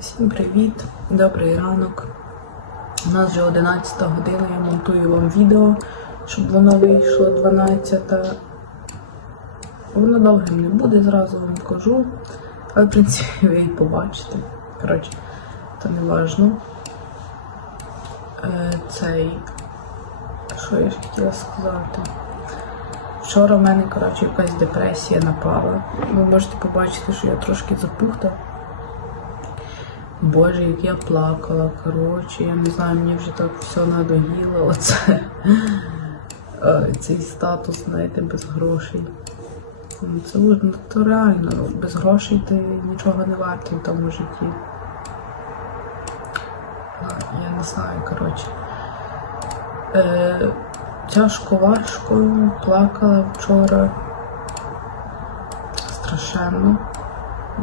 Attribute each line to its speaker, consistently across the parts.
Speaker 1: Всім привіт, добрий ранок. У нас вже 11 година, я монтую вам відео, щоб воно вийшло 12. Воно довгим не буде, зразу вам кажу. Але, в принципі, ви і побачите. Коротше, це не важно. Е, цей. Що я ж хотіла сказати? Вчора в мене, коротше, якась депресія напала. Ви можете побачити, що я трошки запухла. Боже, як я плакала, коротше, я не знаю, мені вже так все надоїло. Оце е, цей статус, знаєте, без грошей. Ну, Це ну, то реально, без грошей ти нічого не вартий в тому житті. Я не знаю, коротше. Е, тяжко, важко, плакала вчора. Страшенно.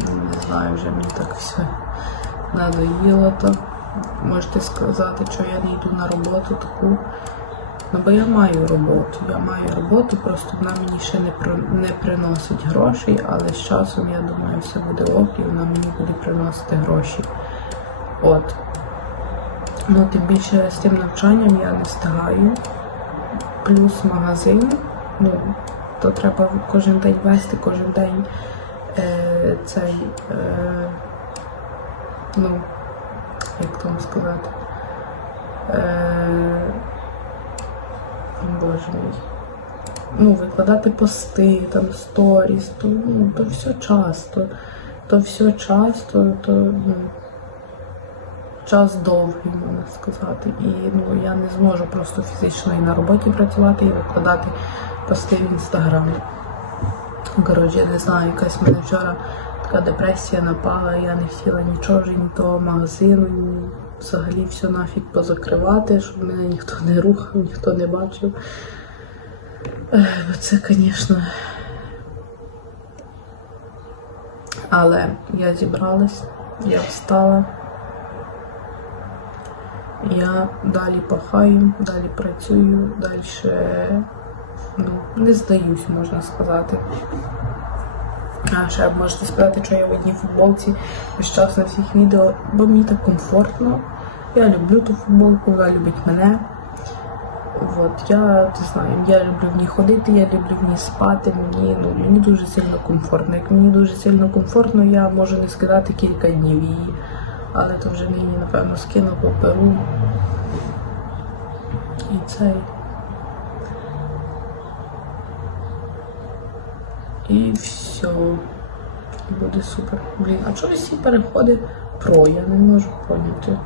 Speaker 1: Не знаю, вже мені так все надоїло то. Можете сказати, що я не йду на роботу таку. Ну, бо я маю роботу. Я маю роботу, просто вона мені ще не про не приносить грошей, але з часом я думаю, все буде ок, і вона мені буде приносити гроші. От. Ну, тим більше з тим навчанням я не встигаю. Плюс магазин. Ну, то треба кожен день вести, кожен день е, цей. Е, ну, як там сказати. Е, Боже мій. Ну, викладати пости, там сторіс, то, ну, то все часто. То все часто, то ну, час довгий, можна сказати. І ну, я не зможу просто фізично і на роботі працювати і викладати пости в інстаграмі. Коротше, я не знаю, якась мене вчора така депресія напала, я не хотіла нічого ні того магазину, взагалі все нафіг позакривати, щоб мене ніхто не рухав, ніхто не бачив. Бо це, звісно. Але я зібралась, я встала. Я далі пахаю, далі працюю, далі ну, не здаюсь, можна сказати. Ще можете сказати, що я в одній футболці весь час на всіх відео, бо мені так комфортно. Я люблю ту футболку, вона любить мене. От, я не знаю, я люблю в ній ходити, я люблю в ній спати, мені, ну, мені дуже сильно комфортно. Як мені дуже сильно комфортно, я можу не скидати кілька днів її. Але то вже мені, напевно, скину по перу. І цей. І все. Буде супер. Блін, а чого всі переходи про? Я не можу поняти.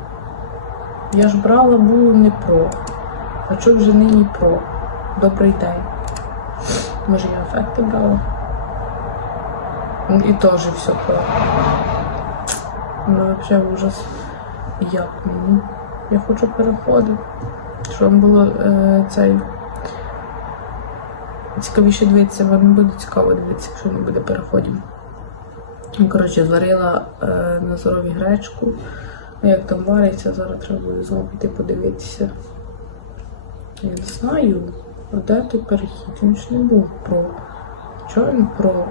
Speaker 1: Я ж брала було не про. А чого вже нині про? Добрий день. Може я ефекти брала? І теж все про. Ну, взагалі ужас. Як мені? Я хочу переходи. Щоб було е, цей. Цікавіше дивитися, вам буде цікаво дивитися, якщо не буде переходів. Ну, Коротше, зварила е, на здорові гречку. Ну, як там вариться, зараз треба буде знову піти подивитися. Я не знаю, де той перехід? Він ж не був про. Чого він про?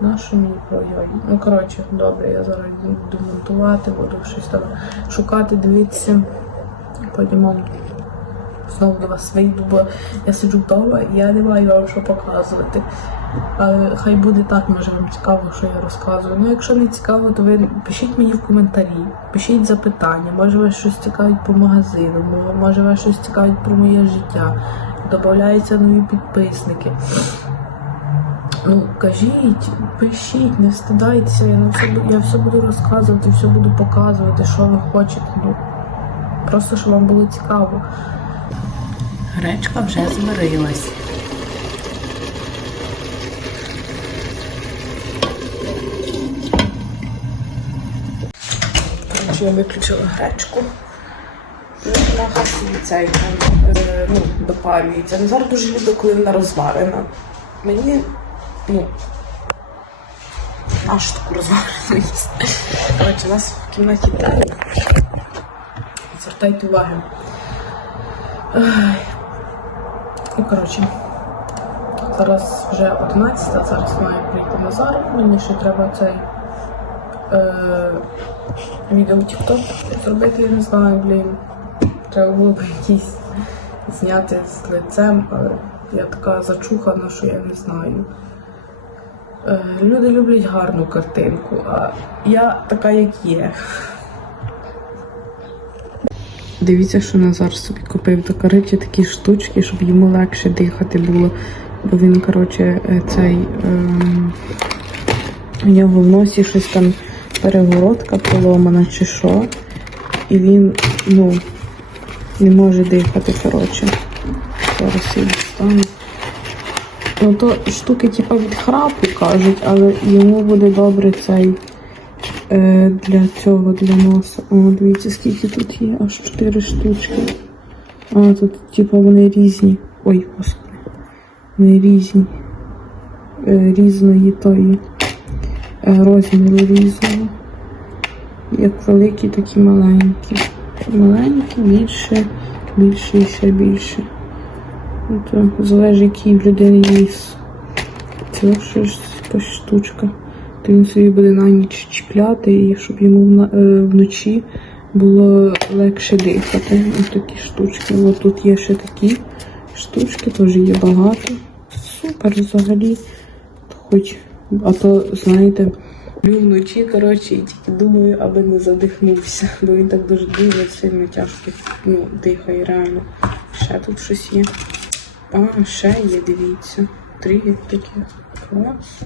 Speaker 1: Нащо мені про йой? Ну, коротше, добре, я зараз буду монтувати, буду щось там шукати, дивитися. Потім вам вас вийду, бо я сиджу вдома і я не маю вам що показувати. Але хай буде так, може вам цікаво, що я розказую. Ну, якщо не цікаво, то ви пишіть мені в коментарі, пишіть запитання, може вас щось цікавить по магазину, може вас щось цікавить про моє життя. Додаються нові підписники. Ну, кажіть, пишіть, не встидайтеся, я, все, я все буду розказувати, все буду показувати, що ви хочете. Ну, просто щоб вам було цікаво.
Speaker 2: Гречка вже зварилась.
Speaker 1: Я виключила гречку. На хасі цей е, ну, допарюється. Ну, зараз дуже люблю, коли вона розварена. Мені, ну, аж таку розварену. Коротше, у нас в кімнаті телек. Звертайте уваги. Ай. Ну, коротше, зараз вже 11, зараз має прийти Назар. Мені ще треба цей е, відео TikTok зробити, я не знаю, блін. Треба було б якісь зняти з лицем, але я така зачухана, що я не знаю. Е, люди люблять гарну картинку, а я така, як є. Дивіться, що Назар собі купив до коричі такі штучки, щоб йому легше дихати було. Бо він, коротше, е, цей. ем, у нього в носі щось там перегородка поломана чи що. І він, ну, не може дихати, коротше. Зараз я дістану. Ну то штуки, типа від храпу кажуть, але йому буде добре цей для цього, для носа. О, дивіться, скільки тут є, аж 4 штучки. А, тут, типа, вони різні. Ой, господи. Вони різні. Е, різної тої е, розміру різного. Як великі, так і маленькі. Маленькі, більше, більше і ще більше. Ну, то залежить, який в людини ніс. Це якась штучка. То він собі буде на ніч чіпляти, і щоб йому е, вночі було легше дихати. Ось такі штучки. Ось тут є ще такі штучки, теж є багато. Супер взагалі. Хоч, а то, знаєте, вночі, коротше, і тільки думаю, аби не задихнувся, бо він так дуже дуже сильно тяжко ну, дихає реально. Ще тут щось є. А, ще є, дивіться. Три такі. Клас.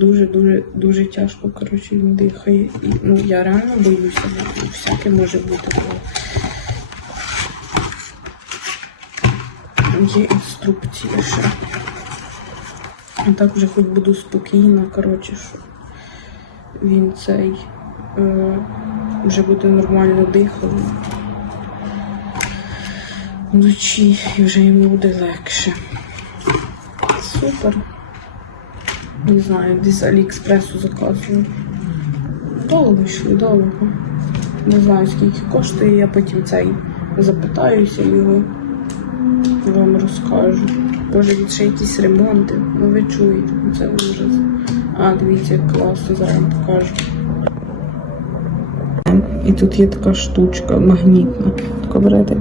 Speaker 1: Дуже, дуже, дуже тяжко, коротше, він дихає. І, ну, я реально боюся, бо всяке може бути. Є інструкція ще. А так вже хоч буду спокійна, коротше, що він цей е, вже буде нормально дихати. Вночі і вже йому буде легше. Супер. Не знаю, десь Аліекспресу заказую. Довго йшли, довго. Не знаю, скільки коштує, я потім цей запитаюся його. Вам розкажу. Боже, від ще якісь ремонти. Ну ви чуєте, ну, це ужас. А, дивіться, як класно, зараз вам покажу. І тут є така штучка магнітна. Така берете.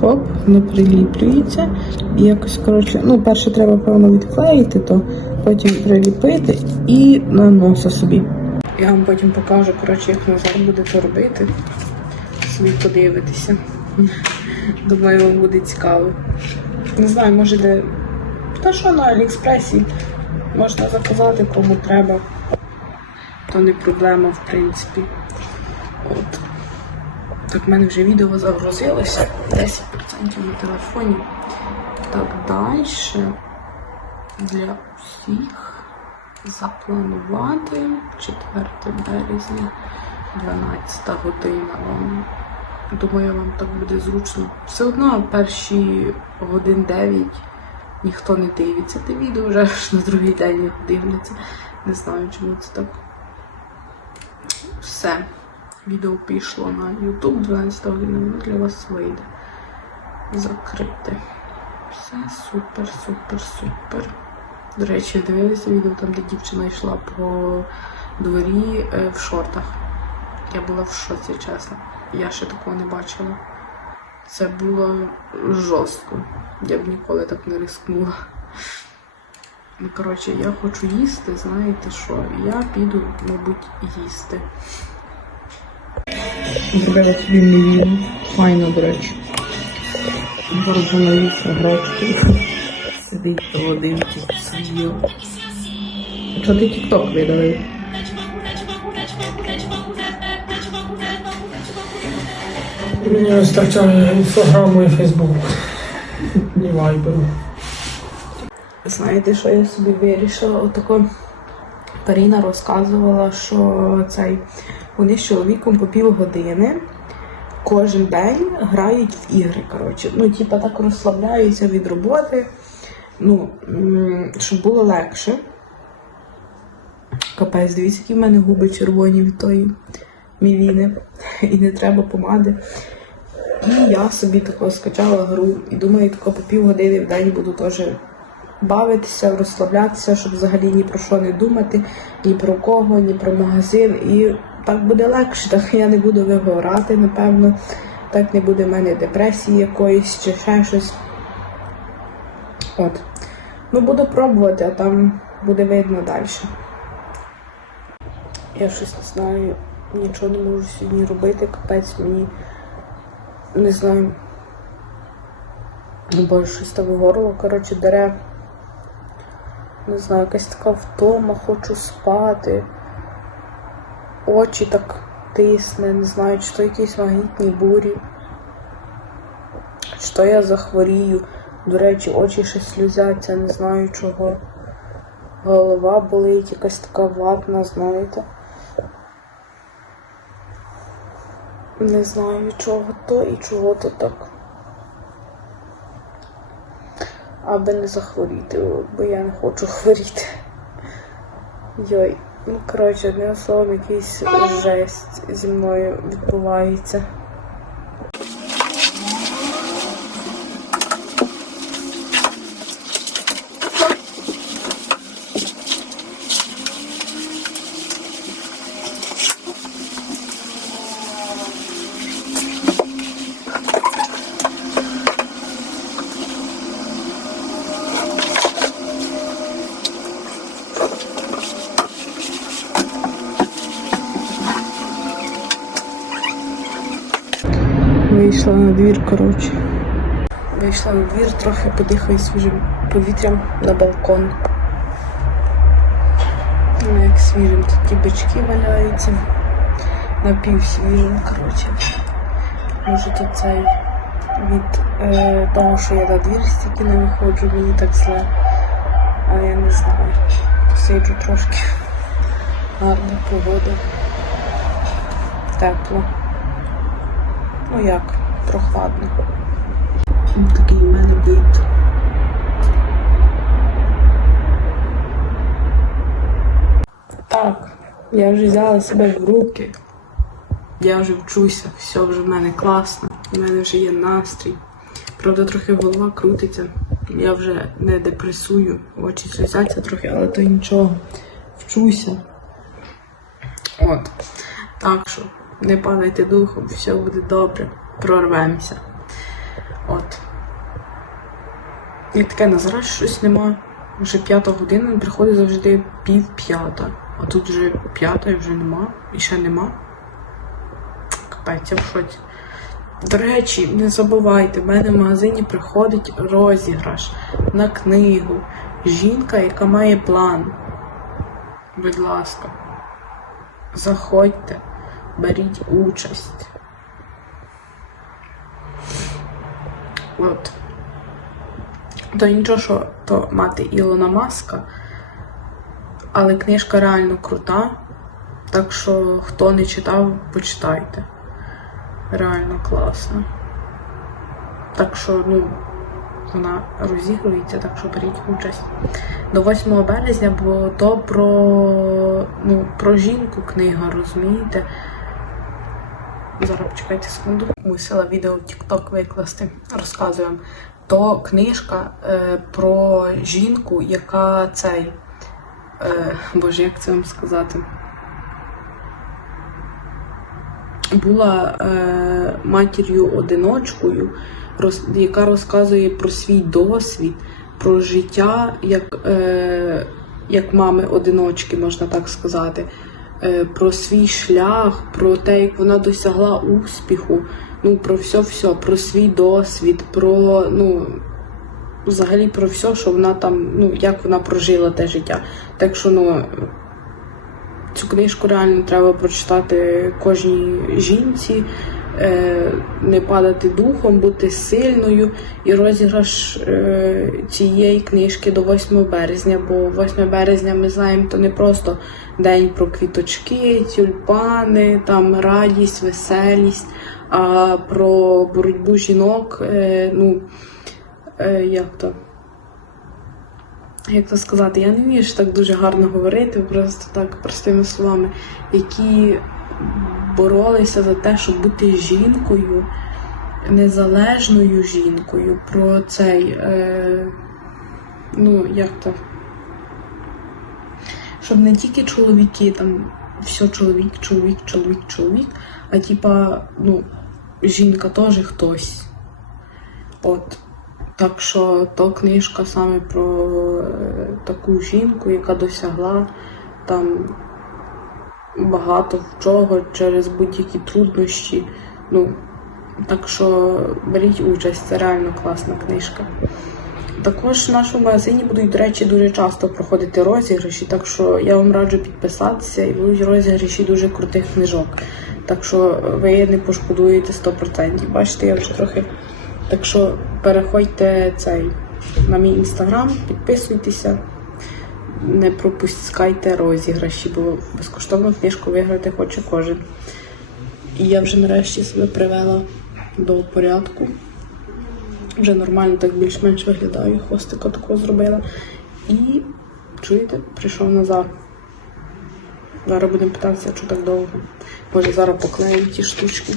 Speaker 1: Хоп, воно приліплюється. І якось, коротше, ну, перше треба, певно, відклеїти, то потім приліпити і на носа собі. Я вам потім покажу, коротше, як Назар буде це робити. Собі подивитися. Думаю, вам буде цікаво. Не знаю, може де. Та що на Аліекспресі можна заказати, кому треба. То не проблема, в принципі. От. Так, в мене вже відео загрузилося. 10% на телефоні. Так, далі для всіх запланувати 4 березня, 12 година вам. Думаю, вам так буде зручно. Все одно перші годин 9 ніхто не дивиться те відео, вже аж на другий день його дивляться. Не знаю, чому це так. Все. Відео пішло на YouTube 12 година, воно для вас вийде. Закрите. Все супер, супер, супер. До речі, дивилися відео там, де дівчина йшла по дворі е, в шортах. Я була в шоці, чесно. Я ще такого не бачила. Це було жорстко. Я б ніколи так не рискнула. Ну, коротше, я хочу їсти, знаєте що? Я піду, мабуть, їсти. Собі мівіну. Файно, до речі. Зараз їсти гречку. Сидить до водинки, свою. Що ти тік-ток видали?
Speaker 3: Мені вистачає інстаграму і фейсбуку. І вайберу.
Speaker 1: Знаєте, що я собі вирішила? Отако Каріна розказувала, що цей вони з чоловіком по півгодини кожен день грають в ігри. Коротше. Ну, типа так розслабляються від роботи. Ну, щоб було легше. Капець, дивіться, які в мене губи червоні від тої мівіни. І не треба помади. І я собі тако скачала гру і думаю, тако по півгодини в день буду теж бавитися, розслаблятися, щоб взагалі ні про що не думати, ні про кого, ні про магазин. І так буде легше, так я не буду вигорати, напевно. Так не буде в мене депресії якоїсь чи ще щось. От. Ну, буду пробувати, а там буде видно далі. Я щось не знаю, нічого не можу сьогодні робити, капець мені не знаю. Бо щось так горло, коротше, дере. Не знаю, якась така втома, хочу спати. Очі так тисне, не знаю, чи то якісь магнітні бурі. Чи то я захворію. До речі, очі ще сльозяться, не знаю чого. Голова болить, якась така ватна, знаєте. Не знаю чого то і чого то так. Аби не захворіти, бо я не хочу хворіти. Йой. Ну, коротше, одним словом, якийсь жесть зі мною відбувається. Вийшла на двір, коротше. Вийшла на двір, трохи подихаю свіжим повітрям на балкон. Ну, як свіжим, такі бички валяються. Напівсвіжим, коротше. Може то цей від е, того, що я на двір стільки не виходжу, мені так зле. Але я не знаю. Посиджу трошки. Гарна погода. Тепло. Ну як, прохладно. Такий в мене бід. Так, я вже взяла себе в руки. Я вже вчуся, все вже в мене класно, в мене вже є настрій. Правда, трохи голова крутиться. Я вже не депресую, очі сльозяться трохи, але то нічого. Вчуся. От. Так що не падайте духом, все буде добре, прорвемося. От. І таке на зараз щось нема. Вже п'ята година, приходить завжди пів п'ята. А тут вже п'ята і вже нема. І ще нема. Капець, я в шоці. До речі, не забувайте, в мене в магазині приходить розіграш на книгу. Жінка, яка має план. Будь ласка, заходьте, беріть участь. От. То нічого, що то мати Ілона Маска, але книжка реально крута. Так що, хто не читав, почитайте. Реально класно. Так що, ну, вона розігрується, так що беріть участь. До 8 березня було то про, ну, про жінку книга, розумієте? Зараз почекайте секунду. Мусила відео в TikTok викласти. Розказую вам. То книжка е, про жінку, яка цей. Е, боже, як це вам сказати? Була е, матір'ю-одиночкою, роз, яка розказує про свій досвід, про життя як, е, як мами-одиночки, можна так сказати, про свій шлях, про те, як вона досягла успіху, ну, про все-все, про свій досвід, про ну, взагалі про все, що вона там, ну, як вона прожила те життя. Так що, ну. Цю книжку реально треба прочитати кожній жінці, е, не падати духом, бути сильною. І розіграш е, цієї книжки до 8 березня, бо 8 березня ми знаємо, то не просто день про квіточки, тюльпани, там радість, веселість, а про боротьбу жінок. Е, ну, е, як то? як то сказати, я не вмію ж так дуже гарно говорити, просто так простими словами, які боролися за те, щоб бути жінкою, незалежною жінкою, про цей. Е... ну, як то. Щоб не тільки чоловіки, там все чоловік, чоловік, чоловік, чоловік, а типа, ну, жінка теж хтось. От. Так що то книжка саме про е, таку жінку, яка досягла там багато в чого через будь-які труднощі. Ну, так що беріть участь, це реально класна книжка. Також в нашому магазині будуть, до речі, дуже часто проходити розіграші, так що я вам раджу підписатися і будуть розіграші дуже крутих книжок. Так що ви не пошкодуєте 100%. Бачите, я вже трохи. Так що переходьте цей на мій інстаграм, підписуйтеся, не пропускайте розіграші, бо безкоштовну книжку виграти хоче кожен. І я вже нарешті себе привела до порядку. Вже нормально так більш-менш виглядаю, хвостика такого зробила. І чуєте, прийшов назад. Зараз будемо питатися, що так довго. Може зараз поклеїмо ті штучки.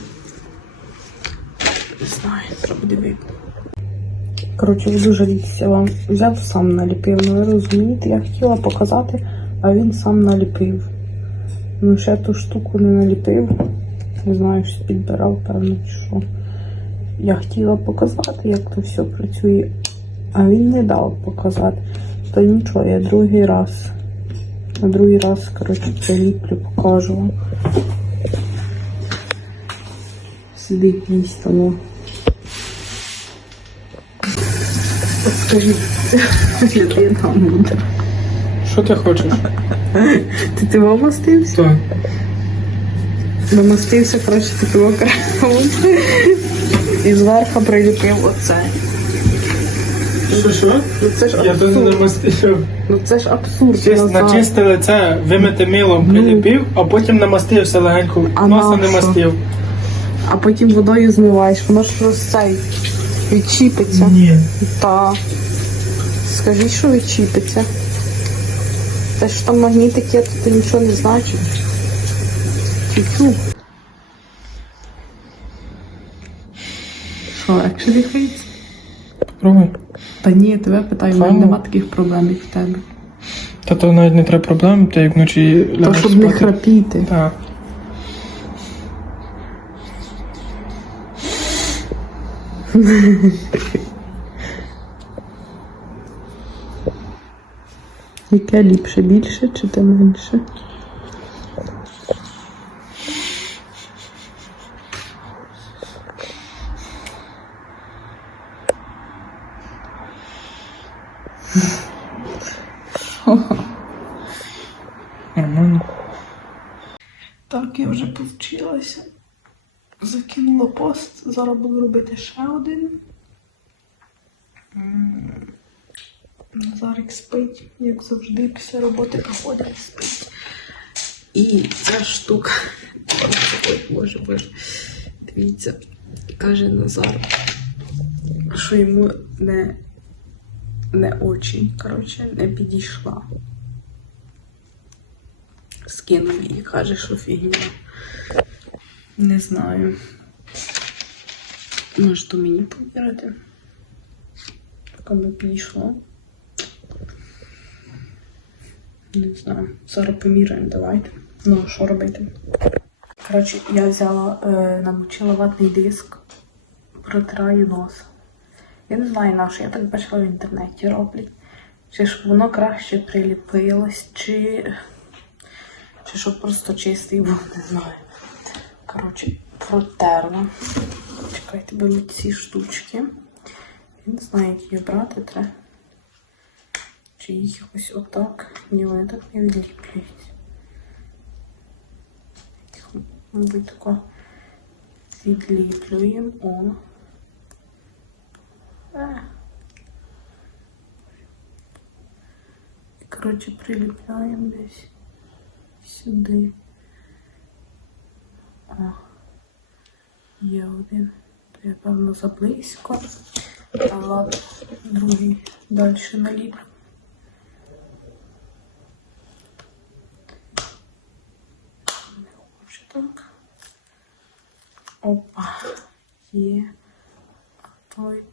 Speaker 1: Не знаю, треба видно. Коротше, ви дуже рідся вам взяв сам наліпив. Ну ви розумієте, я хотіла показати, а він сам наліпив. Ну, ще ту штуку не наліпив. Не знаю, що підбирав, певно, чи що. Я хотіла показати, як то все працює, а він не дав показати. То нічого, я другий раз. На другий раз, коротше, приліплю, покажу вам. Сидить місто, ну. Скажіть, який там буде.
Speaker 3: Що ти хочеш?
Speaker 1: Ти ти мастився?
Speaker 3: Так.
Speaker 1: Намастився, коротше, таким окремом. І зверху приліпив оце.
Speaker 3: Що що?
Speaker 1: Ну це ж
Speaker 3: Я не
Speaker 1: абсурд.
Speaker 3: намастив.
Speaker 1: Ну це ж абсурд.
Speaker 3: Чист,
Speaker 1: Назар.
Speaker 3: на чисте вимити милом приліпив, а потім намастився легенько.
Speaker 1: А
Speaker 3: Носа не
Speaker 1: нащо?
Speaker 3: мастив.
Speaker 1: А потім водою змиваєш, воно ж просто цей відчіпиться.
Speaker 3: Ні.
Speaker 1: Та. Скажіть, що відчіпиться. Те, що там магнітик є, то це нічого не значить. Тю-тю. Що, легше дихається?
Speaker 3: Пробуй.
Speaker 1: Та ні, тебе питаю, в мене нема таких проблем, як в тебе.
Speaker 3: Та то навіть не треба проблем, ти як вночі лягаєш
Speaker 1: щоб не
Speaker 3: спати.
Speaker 1: храпіти.
Speaker 3: Так.
Speaker 1: Яке ліпше, більше чи те менше?
Speaker 3: Нормально.
Speaker 1: Так, я вже повчилася. Закинула пост. Зараз буду робити ще один. Назарик спить, як завжди, після роботи приходить спить. І ця штука. Ой, боже, боже. Дивіться, каже Назар, що йому не, не очень, коротше, не підійшла. Скинув і каже, що фігня. Не знаю. Може, то мені повірити. Кому підійшло. Не знаю. Зараз поміряємо, давайте. Ну, що робити? Коротше, я взяла, е, намочила ватний диск, протираю нос. Я не знаю на що, я так бачила в інтернеті роблять. Чи ж воно краще приліпилось, чи. Чи щоб просто чистий був, не знаю. Коротше, протерла. Чекайте, беру ці штучки. Я не знаю, як її брати треба. Чи їх ось отак. Ні, вони так не відліплюють. Їх, мабуть, тако відліплюємо. О. Е. І, коротше, приліпляємо десь сюди. О, є один. То я, певно, заблизько. А ладно, другий далі наліплю. Не хочу так. Опа. Є. А той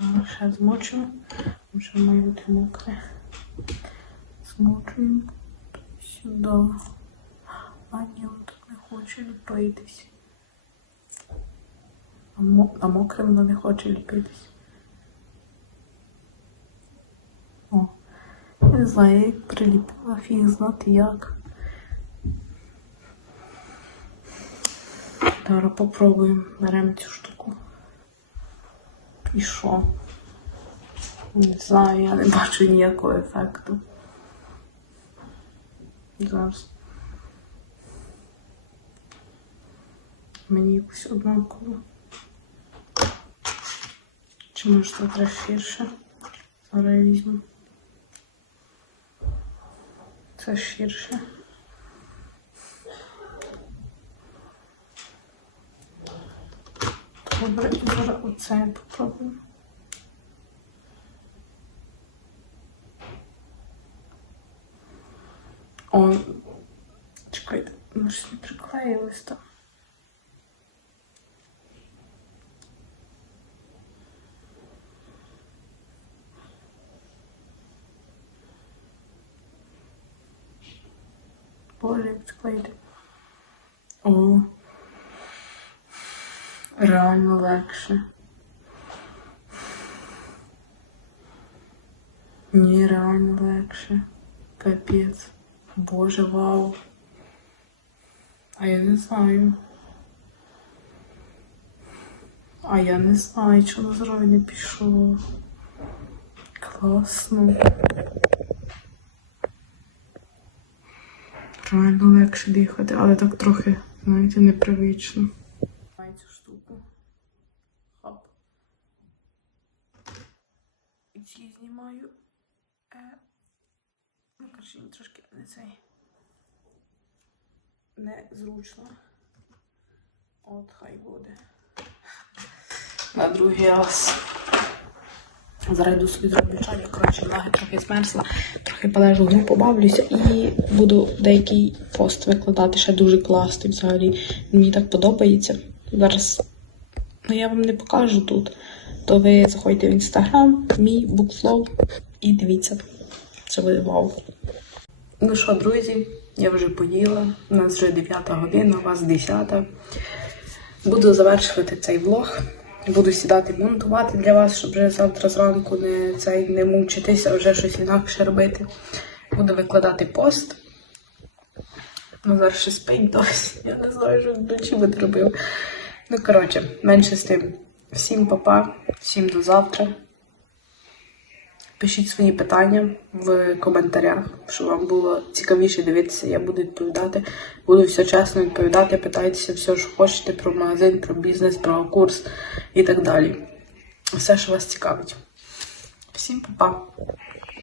Speaker 1: зараз ще змочу. Вже має бути мокре. Змочуємо сюди. А ні, він тут не хоче ліпитись. А, мо- а мокре воно не хоче ліпитись. О, не знаю, я приліпила, фіг знати як. Зараз попробуємо. Беремо цю штуку. І що? Не знаю, я не бачу ніякого ефекту. Зараз. Мені якось однаково. Чи може це треба ширше? Зараз я візьму. Це ширше. Добре, і зараз оце попробуємо. О, чекайте, воно ж не приклеїлось там. Боже. О. Реально легше. Ні, реально легше. Капець. Боже, вау. А я не знаю. А я не знаю, чому не пішло. Класно. Реально легше дихати, але так трохи, знаєте, непривично. Цю штуку. Хоп. І ці знімаю. Е. Ну, коротше, трошки не цей. Незручно. От хай буде. На другий раз. Зараз йду собі зроблю чай, коротше, ноги трохи змерзла, трохи полежу, ну, побавлюся і буду деякий пост викладати, ще дуже класний взагалі. Мені так подобається. Зараз ну, я вам не покажу тут. То ви заходьте в інстаграм, мій букфлоу і дивіться. Це буде вау. Ну що, друзі, я вже поїла. У нас вже 9 година, у вас 10. Буду завершувати цей влог. Буду сідати монтувати для вас, щоб вже завтра зранку не, цей, не мучитися, а вже щось інакше робити. Буду викладати пост. Ну, зараз ще спить досі. Я не знаю, що вночі би робив. Ну, коротше, менше з тим. Всім па-па, всім до завтра. Пишіть свої питання в коментарях, щоб вам було цікавіше дивитися. Я буду відповідати. Буду все чесно відповідати, питайтеся все, що хочете про магазин, про бізнес, про курс і так далі. Все, що вас цікавить. Всім па-па!